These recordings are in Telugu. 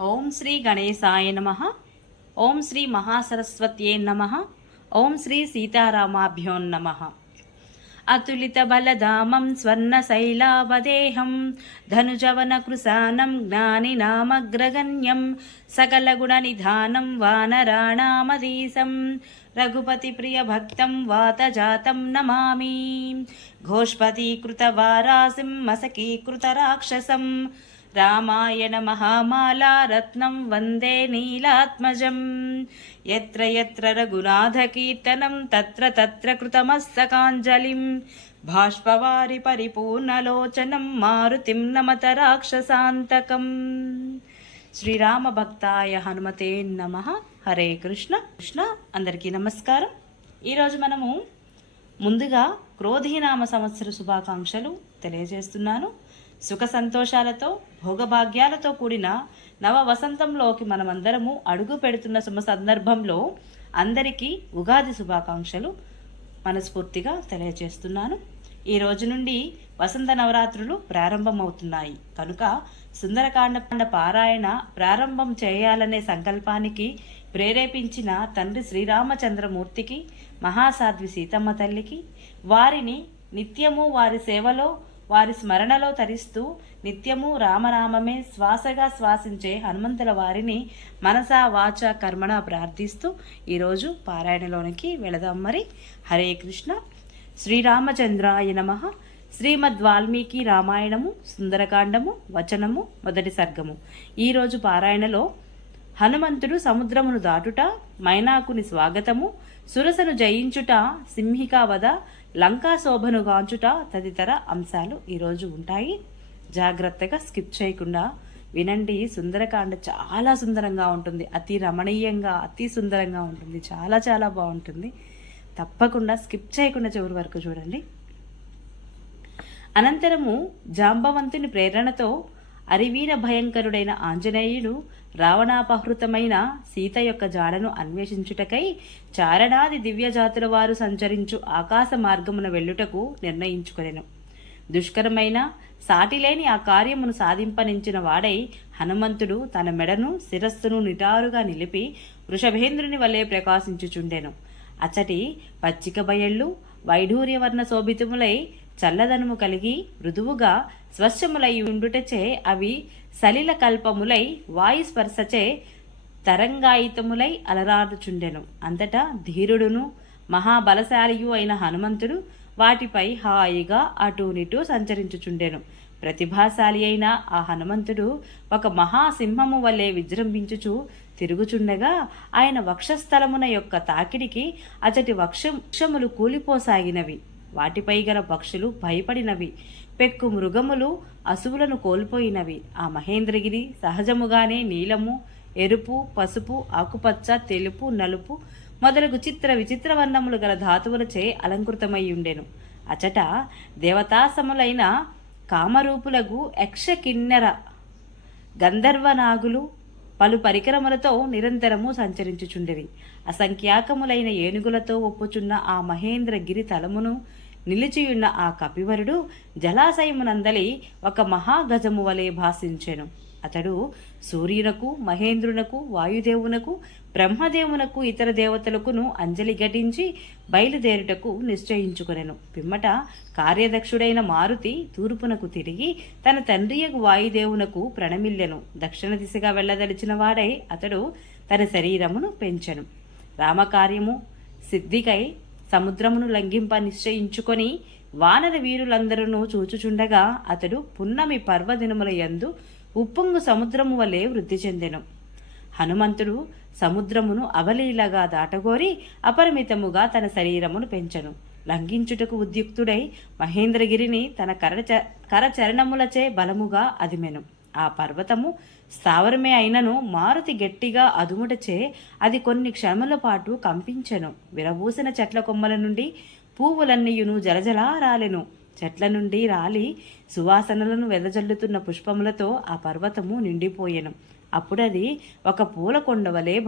ఓం శ్రీ గణేశాయ నమః. ఓం శ్రీ మహాసరస్వత్యే నమః. ఓం శ్రీ సీతారామాభ్యో నమః. అతులితబలధామం స్వర్ణశైలావదేహం ధనుజవనకృశానం జ్ఞానినామగ్రగణ్యం సకలగుణనిధానం వానరాణామధీశం రఘుపతిప్రియభక్తం వాతజాతం నమామి. ఘోష్పదీకృతవారాసిం మసకీకృతరాక్షసం రామాయణ మహామాలా రత్నం వందే నీలాత్మజం. యత్ర యత్ర రఘునాథకీర్తనం తత్ర తత్ర కృతమస్తకాంజలిం బాష్పవారి పరిపూర్ణలోచనం మారుతిం నమత రాక్షసాంతకం. శ్రీరామ భక్తాయ హనుమతే నమః. హరే కృష్ణ. కృష్ణ అందరికీ నమస్కారం. ఈరోజు మనము ముందుగా క్రోధీనామ సంవత్సర శుభాకాంక్షలు తెలియజేస్తున్నాను. సుఖ సంతోషాలతో భోగభాగ్యాలతో కూడిన నవ వసంతంలోకి మనమందరము అడుగు పెడుతున్న శుభ సందర్భంలో అందరికీ ఉగాది శుభాకాంక్షలు మనస్ఫూర్తిగా తెలియజేస్తున్నాను. ఈ రోజు నుండి వసంత నవరాత్రులు ప్రారంభమవుతున్నాయి కనుక సుందరకాండ పారాయణ ప్రారంభం చేయాలనే సంకల్పానికి ప్రేరేపించిన తండ్రి శ్రీరామచంద్రమూర్తికి, మహాసాధ్వి సీతమ్మ తల్లికి, వారిని నిత్యము వారి సేవలో వారి స్మరణలో తరిస్తూ నిత్యము రామనామమే శ్వాసగా శ్వాసించే హనుమంతుల వారిని మనసా వాచ కర్మణ ప్రార్థిస్తూ ఈరోజు పారాయణలోనికి వెళదాం. మరి హరే కృష్ణ. శ్రీరామచంద్రాయ నమః. శ్రీమద్ వాల్మీకి రామాయణము సుందరకాండము వచనము మొదటి సర్గము. ఈరోజు పారాయణలో హనుమంతుడు సముద్రమును దాటుట, మైనాకుని స్వాగతము, సురసను జయించుట, సింహికా వధ, లంకా శోభను గాంచుట తదితర అంశాలు ఈరోజు ఉంటాయి. జాగ్రత్తగా స్కిప్ చేయకుండా వినండి. సుందరకాండ చాలా సుందరంగా ఉంటుంది, అతి రమణీయంగా, అతి సుందరంగా ఉంటుంది, చాలా చాలా బాగుంటుంది. తప్పకుండా స్కిప్ చేయకుండా చివరి వరకు చూడండి. అనంతరము జాంబవంతుని ప్రేరణతో అరివీర భయంకరుడైన ఆంజనేయుడు రావణాపహృతమైన సీత యొక్క జాడను అన్వేషించుటకై చారణాది దివ్యజాతుల వారు సంచరించు ఆకాశ మార్గమున వెళ్ళుటకు నిర్ణయించుకొనెను. దుష్కరమైన సాటిలేని ఆ కార్యమును సాధింపనించిన వాడై హనుమంతుడు తన మెడను శిరస్సును నిటారుగా నిలిపి వృషభేంద్రుని వలె ప్రకాశించుచుండెను. అచ్చటి పచ్చిక బయళ్ళు వైఢూర్యవర్ణ శోభితములై చల్లదనము కలిగి మృదువుగా స్వచ్ఛములై ఉండుటచే అవి సలిల కల్పములై వాయుస్పర్శచే తరంగాయితములై అలరాడుచుండెను. అంతటా ధీరుడును మహాబలశాలియు అయిన హనుమంతుడు వాటిపై హాయిగా అటూనిటూ సంచరించుచుండెను. ప్రతిభాశాలి అయిన ఆ హనుమంతుడు ఒక మహాసింహము వలె విజృంభించుచు తిరుగుచుండగా ఆయన వక్షస్థలమున యొక్క తాకిడికి అచటి వృక్షములు కూలిపోసాగినవి. వాటిపై గల పక్షులు భయపడినవి. పెక్కు మృగములు అసువులను కోల్పోయినవి. ఆ మహేంద్రగిరి సహజముగానే నీలము, ఎరుపు, పసుపు, ఆకుపచ్చ, తెలుపు, నలుపు మొదలగు చిత్ర విచిత్ర వర్ణములు గల ధాతువులచే అలంకృతమై ఉండెను. అచట దేవతాసములైన కామరూపులకు యక్ష కిన్నెర గంధర్వనాగులు పలు పరికరములతో నిరంతరము సంచరించుచుండెవి. అసంఖ్యాకములైన ఏనుగులతో ఒప్పుచున్న ఆ మహేంద్రగిరి తలమును నిలిచియున్న ఆ కపివరుడు జలాశయమునందలి ఒక మహాగజము వలె భాషించెను. అతడు సూర్యునకు, మహేంద్రునకు, వాయుదేవునకు, బ్రహ్మదేవునకు, ఇతర దేవతలకును అంజలి ఘటించి బయలుదేరుటకు నిశ్చయించుకొనెను. పిమ్మట కార్యదక్షుడైన మారుతి తూర్పునకు తిరిగి తన తండ్రియగు వాయుదేవునకు ప్రణమిల్లెను. దక్షిణ దిశగా వెళ్ళదలిచిన వాడై అతడు తన శరీరమును పెంచెను. రామకార్యము సిద్ధికై సముద్రమును లంఘింప నిశ్చయించుకొని వానర వీరులందరూ చూచుచుండగా అతడు పున్నమి పర్వదినముల యందు ఉప్పొంగు సముద్రము వలె వృద్ధి చెందెను. హనుమంతుడు సముద్రమును అవలీలగా దాటగోరి అపరిమితముగా తన శరీరమును పెంచెను. లంఘించుటకు ఉద్యుక్తుడై మహేంద్రగిరిని తన కరచరణములచే బలముగా అదిమెను. ఆ పర్వతము స్థావరమే అయినను మారుతి గట్టిగా అదుముటచే అది కొన్ని క్షణముల పాటు కంపించెను. విరబూసిన చెట్ల కొమ్మల నుండి పువ్వులన్నీయును జలజలా రాలెను. చెట్ల నుండి రాలి సువాసనలను వెదజల్లుతున్న పుష్పములతో ఆ పర్వతము నిండిపోయెను. అప్పుడది ఒక పూలకొండవలే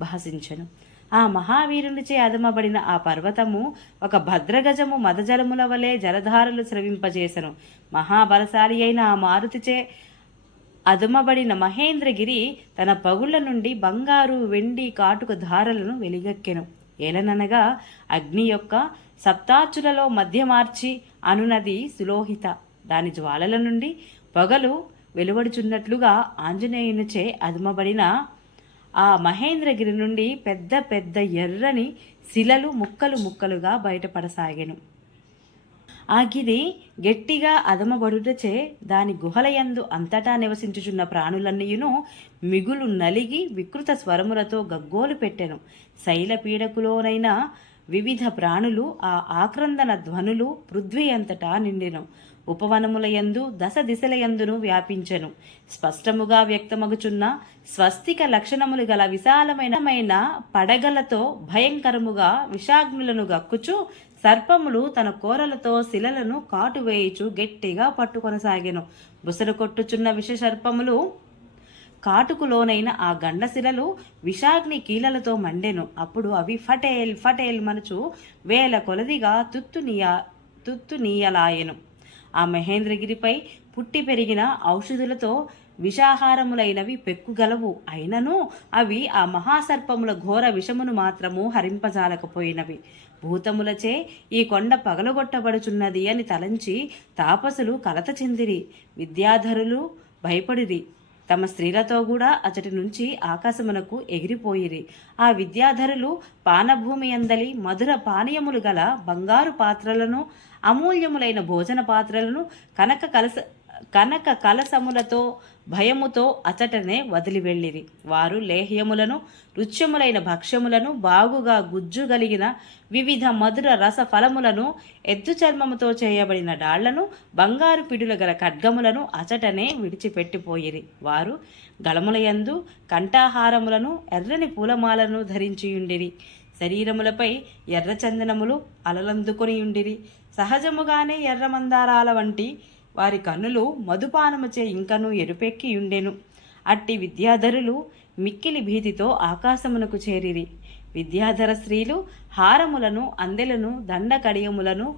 భాసించెను. ఆ మహావీరునిచే అదమబడిన ఆ పర్వతము ఒక భద్రగజము మదజలముల వలె జలధారలు స్రవింపజేసెను. మహాబలశాలి అయిన ఆ మారుతిచే అదుమబడిన మహేంద్రగిరి తన పగుళ్ల నుండి బంగారు వెండి కాటుక ధారలను వెలిగెక్కెను. ఏలననగా అగ్ని యొక్క సప్తాచులలో మధ్యమార్చి అనునది సులోహిత. దాని జ్వాలల నుండి పొగలు వెలువడుచున్నట్లుగా ఆంజనేయునిచే అదుమబడిన ఆ మహేంద్రగిరి నుండి పెద్ద పెద్ద ఎర్రని శిలలు ముక్కలు ముక్కలుగా బయటపడసాగెను. ఆ గిరి గట్టిగా అదమబడుటచే దాని గుహలయందు అంతటా నివసించుచున్న ప్రాణులన్నీయును మిగులు నలిగి వికృత స్వరములతో గగ్గోలు పెట్టెను. శైలపీడకులోనైన వివిధ ప్రాణులు ఆ ఆక్రందన ధ్వనులు పృథ్వీ అంతటా నిండెను. ఉపవనములయందు దశ దిశలయందును వ్యాపించెను. స్పష్టముగా వ్యక్తమగుచున్న స్వస్తిక లక్షణములు గల విశాలమైన పడగలతో భయంకరముగా విషాగ్నులను గక్కుచు సర్పములు తన కోరలతో శిలలను కాటువేయుచు గట్టిగా పట్టుకొనసాగెను. బుసలు కొట్టుచున్న విషసర్పములు కాటుకులోనైన ఆ గండశిలలు విషాగ్ని కీలలతో మండెను. అప్పుడు అవి ఫటేల్ ఫటేల్ మనుచు వేల కొలదిగా తుత్తునీయలాయెను. ఆ మహేంద్రగిరిపై పుట్టి పెరిగిన ఔషధులతో విషాహారములైనవి పెక్కుగలవు. అయినను అవి ఆ మహాసర్పముల ఘోర విషమును మాత్రము హరింపజాలకపోయినవి. భూతములచే ఈ కొండ పగలగొట్టబడుచున్నది అని తలంచి తాపసులు కలత చెందిరి. విద్యాధరులు భయపడిరి. తమ స్త్రీలతో కూడా అచటి నుంచి ఆకాశమునకు ఎగిరిపోయిరి. ఆ విద్యాధరులు పానభూమి అందలి మధుర పానీయములు గల బంగారు పాత్రలను, అమూల్యములైన భోజన పాత్రలను, కనక కలసములతో భయముతో అచటనే వదిలి వెళ్ళిరి. వారు లేహ్యములను, రుచ్యములైన భక్ష్యములను, బాగుగా గుజ్జుగలిగిన వివిధ మధుర రస ఫలములను, ఎద్దు చర్మముతో చేయబడిన డాళ్లను, బంగారు పిడుల గల ఖడ్గములను అచటనే విడిచిపెట్టిపోయిరి. వారు గళములయందు కంఠాహారములను, ఎర్రని పూలమాలను ధరించియుండిరి. శరీరములపై ఎర్రచందనములు అలలందుకొనియుండిరి. సహజముగానే ఎర్రమందారాల వంటి వారి కన్నులు మధుపానముచే ఇంకనూ ఎరుపెక్కియుండెను. అట్టి విద్యాధరులు మిక్కిలి భీతితో ఆకాశమునకు చేరిరి. విద్యాధర స్త్రీలు హారములను, అందెలను, దండకడియములను,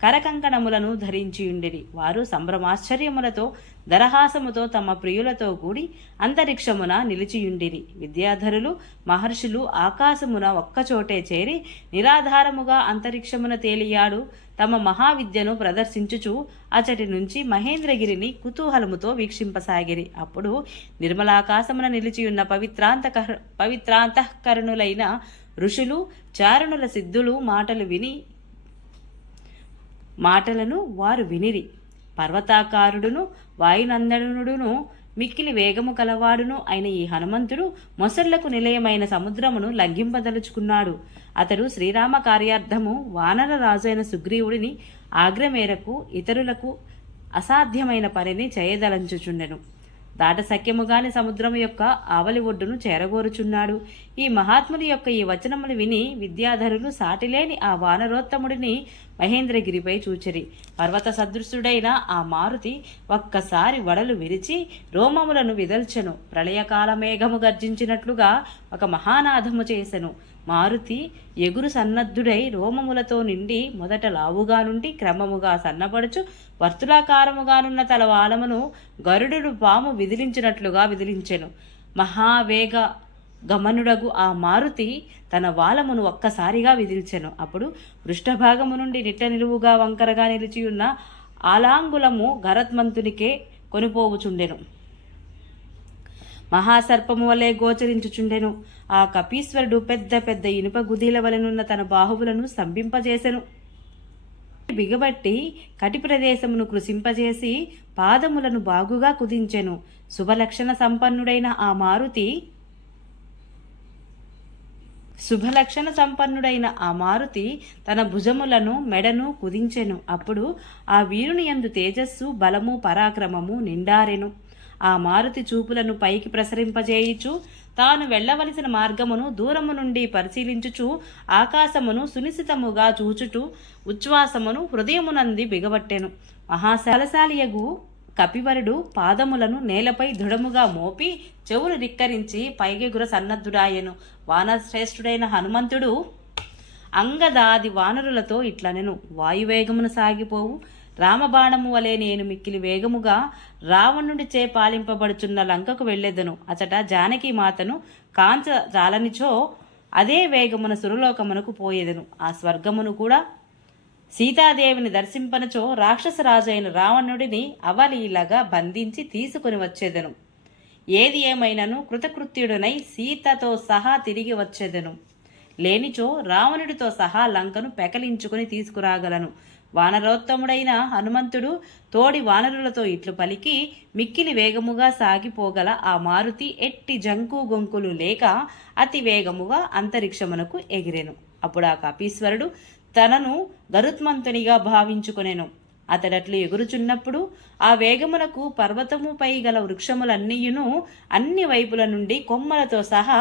కరకంకణములను ధరించియుండిరి. వారు సంభ్రమాశ్చర్యములతో దరహాసముతో తమ ప్రియులతో కూడి అంతరిక్షమున నిలిచియుండిరి. విద్యాధరులు మహర్షులు ఆకాశమున ఒక్కచోటే చేరి నిరాధారముగా అంతరిక్షమున తేలియాడు తమ మహావిద్యను ప్రదర్శించుచు అచటి నుంచి మహేంద్రగిరిని కుతూహలముతో వీక్షింపసాగిరి. అప్పుడు నిర్మలాకాశమున నిలిచియున్న పవిత్రాంతఃకరణులైన ఋషులు, చారణుల సిద్ధులు మాటలను వారు వినిరి. పర్వతాకారుడును వాయునందనుడును మిక్కిలి వేగము కలవాడును అయిన ఈ హనుమంతుడు మొసళ్లకు నిలయమైన సముద్రమును లంఘింపదలుచుకున్నాడు. అతడు శ్రీరామ కార్యార్థము వానర రాజు అయిన సుగ్రీవుడిని ఆజ్ఞ మేరకు ఇతరులకు అసాధ్యమైన పనిని చేయదలంచుచుండెను. దాటసఖ్యముగాని సముద్రము యొక్క ఆవలి ఒడ్డును చేరగోరుచున్నాడు. ఈ మహాత్ముని యొక్క ఈ వచనములు విని విద్యాధరులు సాటిలేని ఆ వానరోత్తముడిని మహేంద్రగిరిపై చూచిరి. పర్వత సదృశుడైన ఆ మారుతి ఒక్కసారి వడలు విరిచి రోమములను విదల్చెను. ప్రళయకాల మేఘము గర్జించినట్లుగా ఒక మహానాదము చేసెను. మారుతి ఎగురు సన్నద్ధుడై రోమములతో నిండి మొదట లావుగా నుండి క్రమముగా సన్నపడుచు వర్తులాకారముగానున్న తల వాలమును గరుడు పాము విదిలించినట్లుగా విదిలించెను. మహావేగ గమనుడగు ఆ మారుతి తన వాలమును ఒక్కసారిగా విదిల్చెను. అప్పుడు పృష్ఠభాగము నుండి నిట్ట నిలువుగా వంకరగా నిలిచియున్న ఆలాంగులము గరత్మంతునికే కొనిపోవుచుండెను. మహాసర్పము వలె గోచరించుచుండెను. ఆ కపీశ్వరుడు పెద్ద పెద్ద ఇనుప గుదీల వలెనున్న తన బాహువులను స్తంభింపజేసెను. బిగబట్టి కటి ప్రదేశమును కృశింపజేసి పాదములను బాగుగా కుదించెను. శుభలక్షణ సంపన్నుడైన ఆ మారుతి తన భుజములను మెడను కుదించెను. అప్పుడు ఆ వీరుని యందు తేజస్సు, బలము, పరాక్రమము నిండారెను. ఆ మారుతి చూపులను పైకి ప్రసరింపజేయుచు తాను వెళ్లవలసిన మార్గమును దూరము నుండి పరిశీలించుచు ఆకాశమును సునిశితముగా చూచుచు ఉచ్ఛ్వాసమును హృదయమునంది బిగబట్టెను. మహాశాలశాలియగు కపివరుడు పాదములను నేలపై దృఢముగా మోపి చెవులు రిక్కరించి పైగెగుర సన్నద్ధుడాయెను. వానశ్రేష్ఠుడైన హనుమంతుడు అంగదాది వానరులతో ఇట్లనెను: వాయువేగమును సాగిపోవు రామబాణము వలె నేను మిక్కిలి వేగముగా రావణుడిచే పాలింపబడుచున్న లంకకు వెళ్ళెదను. అచట జానకి మాతను కాంచ జాలనిచో అదే వేగమున సురలోకమునకు పోయేదను. ఆ స్వర్గమును కూడా సీతాదేవిని దర్శింపనచో రాక్షసరాజైన రావణుడిని అవలీలగా బంధించి తీసుకుని వచ్చేదను. ఏది ఏమైనను కృతకృత్యుడనై సీతతో సహా తిరిగి వచ్చేదను. లేనిచో రావణుడితో సహా లంకను పెకలించుకుని తీసుకురాగలను. వానరోత్తముడైన హనుమంతుడు తోడి వానరులతో ఇట్లు పలికి మిక్కిలి వేగముగా సాగిపోగల ఆ మారుతి ఎట్టి జంకు గొంకులు లేక అతి వేగముగా అంతరిక్షమునకు ఎగిరెను. అప్పుడు ఆ కపీశ్వరుడు తనను గరుత్మంతునిగా భావించుకొనెను. అతడట్లు ఎగురుచున్నప్పుడు ఆ వేగమునకు పర్వతముపై గల వృక్షములన్నీయును అన్ని వైపుల నుండి కొమ్మలతో సహా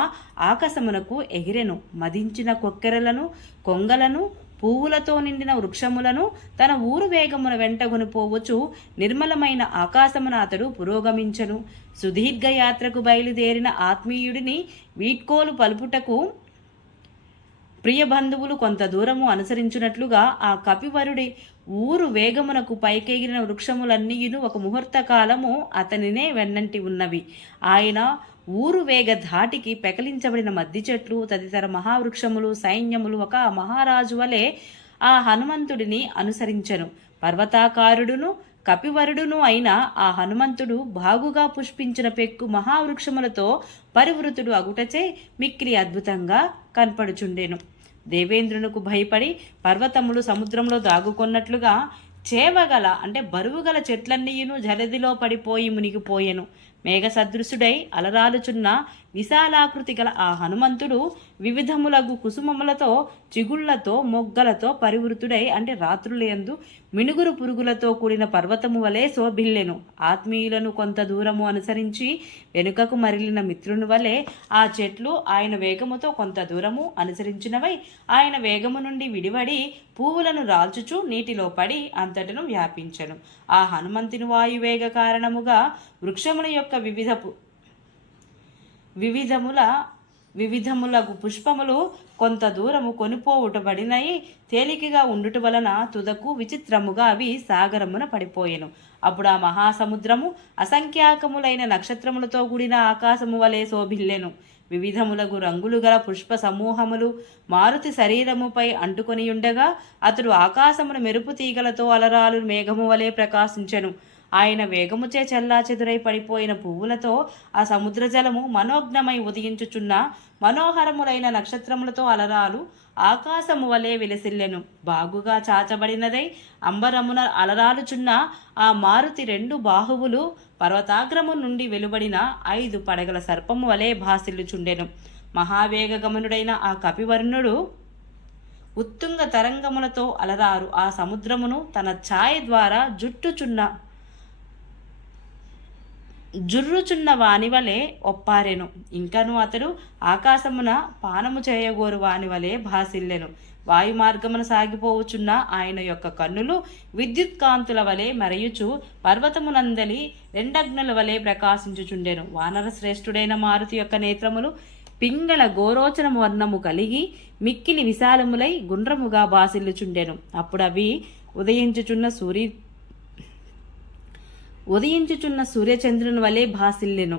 ఆకాశమునకు ఎగిరెను. మదించిన కొక్కెరలను, కొంగలను, పువ్వులతో నిండిన వృక్షములను తన ఊరు వేగమున వెంటగుని పోవచ్చు నిర్మలమైన ఆకాశమున అతడు పురోగమించను. సుదీర్ఘ యాత్రకు బయలుదేరిన ఆత్మీయుడిని వీడ్కోలు పలుపుటకు ప్రియ బంధువులు కొంత దూరము అనుసరించున్నట్లుగా ఆ కపివరుడి ఊరు వేగమునకు పైకెగిరిన వృక్షములన్నీయును ఒక ముహూర్త కాలము అతనినే వెన్నంటి ఉన్నవి. ఆయన ఊరు వేగ ధాటికి పెకలించబడిన మద్ది చెట్లు తదితర మహావృక్షములు సైన్యములు ఒక మహారాజు వలె ఆ హనుమంతుడిని అనుసరించెను. పర్వతాకారుడును కపివరుడును అయిన ఆ హనుమంతుడు బాగుగా పుష్పించిన పెక్కు మహావృక్షములతో పరివృతుడు అగుటచే మిక్కిలి అద్భుతంగా కనపడుచుండెను. దేవేంద్రునకు భయపడి పర్వతములు సముద్రంలో దాగుకొన్నట్లుగా చేవగల అంటే బరువుగల చెట్లన్నీయును జలదిలో పడిపోయి మునిగిపోయెను. మేఘ సదృశుడై అలరాలుచున్న విశాలాకృతి గల ఆ హనుమంతుడు వివిధములగు కుసుమములతో చిగుళ్లతో మొగ్గలతో పరివృతుడై అంటే రాత్రులందు మినుగురు పురుగులతో కూడిన పర్వతము వలె శోభిల్లెను. ఆత్మీయులను కొంత దూరము అనుసరించి వెనుకకు మరలిన మిత్రుని వలె ఆ చెట్లు ఆయన వేగముతో కొంత దూరము అనుసరించినవై ఆయన వేగము నుండి విడివడి పువ్వులను రాల్చుచు నీటిలో పడి అంతటను వ్యాపించెను. ఆ హనుమంతుని వాయువేగ కారణముగా వృక్షముల యొక్క వివిధములగు పుష్పములు కొంత దూరము కొనిపోవుటబడినయి తేలికగా ఉండుట వలన తుదకు విచిత్రముగా అవి సాగరమున పడిపోయెను. అప్పుడు ఆ మహాసముద్రము అసంఖ్యాకములైన నక్షత్రములతో కూడిన ఆకాశము వలె శోభిల్లెను. వివిధములగు రంగులు గల పుష్ప సమూహములు మారుతి శరీరముపై అంటుకొని ఉండగా అతడు ఆకాశమును మెరుపు తీగలతో అలరాలు మేఘము వలె ప్రకాశించెను. ఆయన వేగముచే చెల్లాచెదురై పడిపోయిన పువ్వులతో ఆ సముద్ర జలము మనోజ్ఞమై ఉదయించుచున్న మనోహరములైన నక్షత్రములతో అలరాలు ఆకాశము వలె విలసిల్లెను. బాగుగా చాచబడినదై అంబరమున అలరాలుచున్న ఆ మారుతి రెండు బాహువులు పర్వతాగ్రము నుండి వెలువడిన 5 పడగల సర్పము వలె భాసిల్లుచుండెను. మహావేగగమనుడైన ఆ కపివర్ణుడు ఉత్తుంగ తరంగములతో అలరారు ఆ సముద్రమును తన ఛాయ ద్వారా జుర్రుచున్న వాని వలె ఒప్పారెను. ఇంకను అతడు ఆకాశమున పానము చేయగోరు వాని వలె భాసిల్లెను. వాయు మార్గమున సాగిపోవుచున్న ఆయన యొక్క కన్నులు విద్యుత్ కాంతుల వలె మరయుచు పర్వతమునందలి రెండగ్నుల వలె ప్రకాశించుచుండెను. వానర శ్రేష్ఠుడైన మారుతి యొక్క నేత్రములు పింగళ గోరోచన వర్ణము కలిగి మిక్కిలి విశాలములై గుండ్రముగా బాసిల్లుచుండెను. అప్పుడు అవి ఉదయించుచున్న సూర్యచంద్రుని వలె భాసిల్లెను.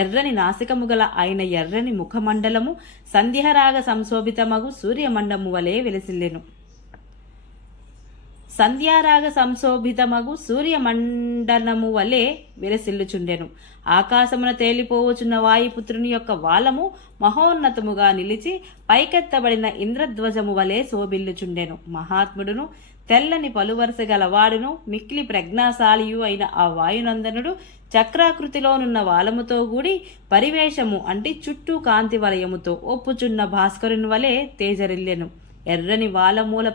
ఎర్రని నాసికము గల ఆయన ఎర్రని ముఖమండలము సంధ్యారాగ సంశోభితమగు సూర్యమండము వలె వెలసిల్లెను. సూర్యమండలము వలె విలసిల్లుచుండెను. ఆకాశమున తేలిపోవచున్న వాయుపుత్రుని యొక్క వాలము మహోన్నతముగా నిలిచి పైకెత్తబడిన ఇంద్రధ్వజము వలె శోభిల్లుచుండెను. మహాత్ముడును తెల్లని పలువరుస గలవాడును మిక్కిలి ప్రజ్ఞాశాలియు అయిన ఆ వాయునందనుడు చక్రాకృతిలోనున్న వాలముతో కూడి పరివేషము అంటే చుట్టూ కాంతి వలయముతో ఒప్పుచున్న భాస్కరుని వలె తేజరిల్లెను. ఎర్రని వాలమూల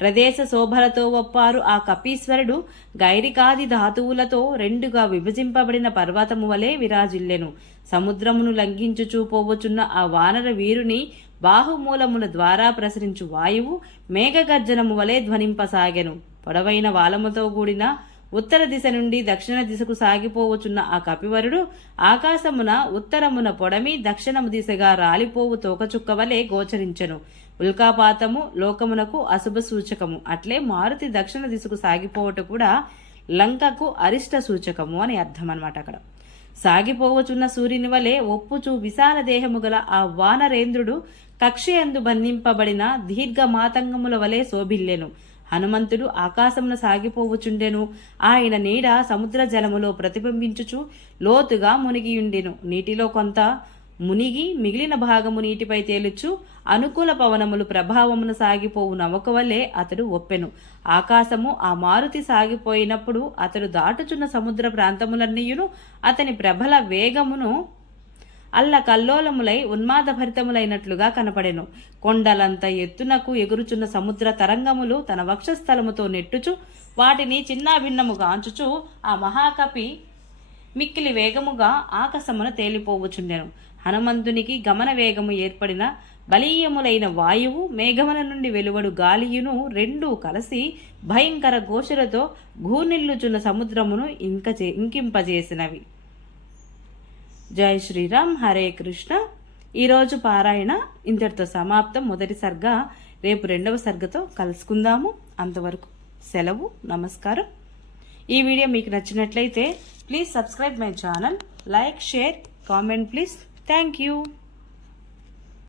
ప్రదేశ శోభలతో ఒప్పారు ఆ కపీశ్వరుడు గైరికాది ధాతువులతో రెండుగా విభజింపబడిన పర్వతము వలె విరాజిల్లెను. సముద్రమును లంఘించుచూ పోవచున్న ఆ వానర వీరుని బాహుమూలముల ద్వారా ప్రసరించు వాయువు మేఘగర్జనము వలె ధ్వనింపసాగెను. పొడవైన వాలముతో కూడిన ఉత్తర దిశ నుండి దక్షిణ దిశకు సాగిపోవచున్న ఆ కపివరుడు ఆకాశమున ఉత్తరమున పొడమి దక్షిణము దిశగా రాలిపోవు తోకచుక్క వలె గోచరించెను. ఉల్కాపాతము లోకమునకు అశుభ సూచకము, అట్లే మారుతి దక్షిణ దిశకు సాగిపోవట కూడా లంకకు అరిష్ట సూచకము అని అర్థం అన్నమాట. అక్కడ సాగిపోవచున్న సూర్యుని వలె ఒప్పుచూ విశాల దేహము గల ఆ వానరేంద్రుడు కక్షయందు బంధింపబడిన దీర్ఘ మాతంగముల వలె శోభిల్లెను. హనుమంతుడు ఆకాశమున సాగిపోవచుండెను. ఆయన నీడ సముద్ర జలములో ప్రతిబింబించుచు లోతుగా మునిగియుండెను. నీటిలో కొంత మునిగి మిగిలిన భాగము నీటిపై తేలుచు అనుకూల పవనములు ప్రభావమును సాగిపోవు నౌక వలె అతడు ఒప్పెను. ఆకాశము ఆ మారుతి సాగిపోయినప్పుడు అతడు దాటుచున్న సముద్ర ప్రాంతములన్నీయును అతని ప్రభల వేగమును అల్ల కల్లోలములై ఉన్మాదభరితములైనట్లుగా కనపడెను. కొండలంత ఎత్తునకు ఎగురుచున్న సముద్ర తరంగములు తన వక్షస్థలముతో నెట్టుచు వాటిని చిన్నాభిన్నముగా అంచుచు ఆ మహాకపి మిక్కిలి వేగముగా ఆకాశమున తేలిపోవచుండెను. హనుమంతునికి గమన వేగము ఏర్పడిన బలీయములైన వాయువు మేఘముల నుండి వెలువడు గాలియును రెండూ కలిసి భయంకర ఘోషలతో ఘూర్నిల్లుచున్న సముద్రమును ఇంకింపజేసినవి. జై శ్రీరామ్. హరే కృష్ణ. ఈరోజు పారాయణ ఇంతటితో సమాప్తం. మొదటి సర్గ రేపు రెండవ సర్గతో కలుసుకుందాము. అంతవరకు సెలవు. నమస్కారం. ఈ వీడియో మీకు నచ్చినట్లయితే please subscribe my channel, like, share, comment please. Thank you.